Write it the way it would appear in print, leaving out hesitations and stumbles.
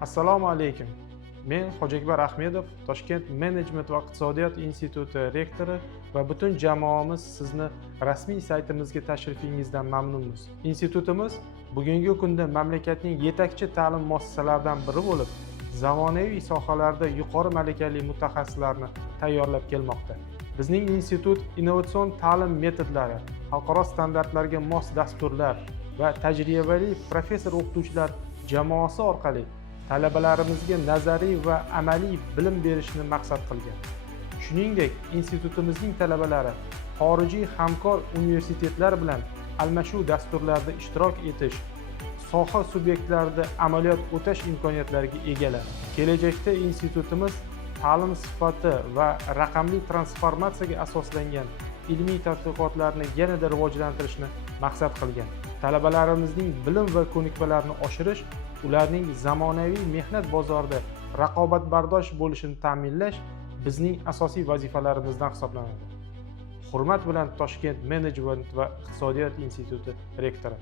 Assalomu alaykum. Men Xo'jakbar Ahmedov, Toshkent Menejment va iqtisodiyot instituti rektori va butun jamoamiz sizni rasmiy saytimizga tashrifingizdan mamnunmiz. Institutimiz bugungi kunda mamlakatning yetakchi ta'lim muassasalaridan biri bo'lib, zamonaviy sohalarda yuqori malakali mutaxassislarni tayyorlab kelmoqda. Bizning institut innovatsion ta'lim metodlari, xalqaro standartlarga mos dasturlar va tajribali professor-o'qituvchilar jamoasi orqali talabalarimizga nazariy va amaliy bilim berishni maqsad qilgan. Shuningdek, institutimizning talabalari xorijiy hamkor universitetlar bilan almashuv dasturlarida ishtirok etish, soha subyektlarida amaliyot o'tash imkoniyatlariga egalar. Kelajakda institutimiz ta'lim sifati va raqamli transformatsiyaga asoslangan ilmiy tadqiqotlarni yanada rivojlantirishni maqsad qilgan. Talabalarimizning bilim va ko'nikmalarini oshirish, ularning zamonaviy mehnat bozorida raqobatbardosh bo'lishini ta'minlash bizning asosiy vazifalarimizdan hisoblanadi. Hurmat bilan Toshkent Menejment va iqtisodiyot instituti rektori.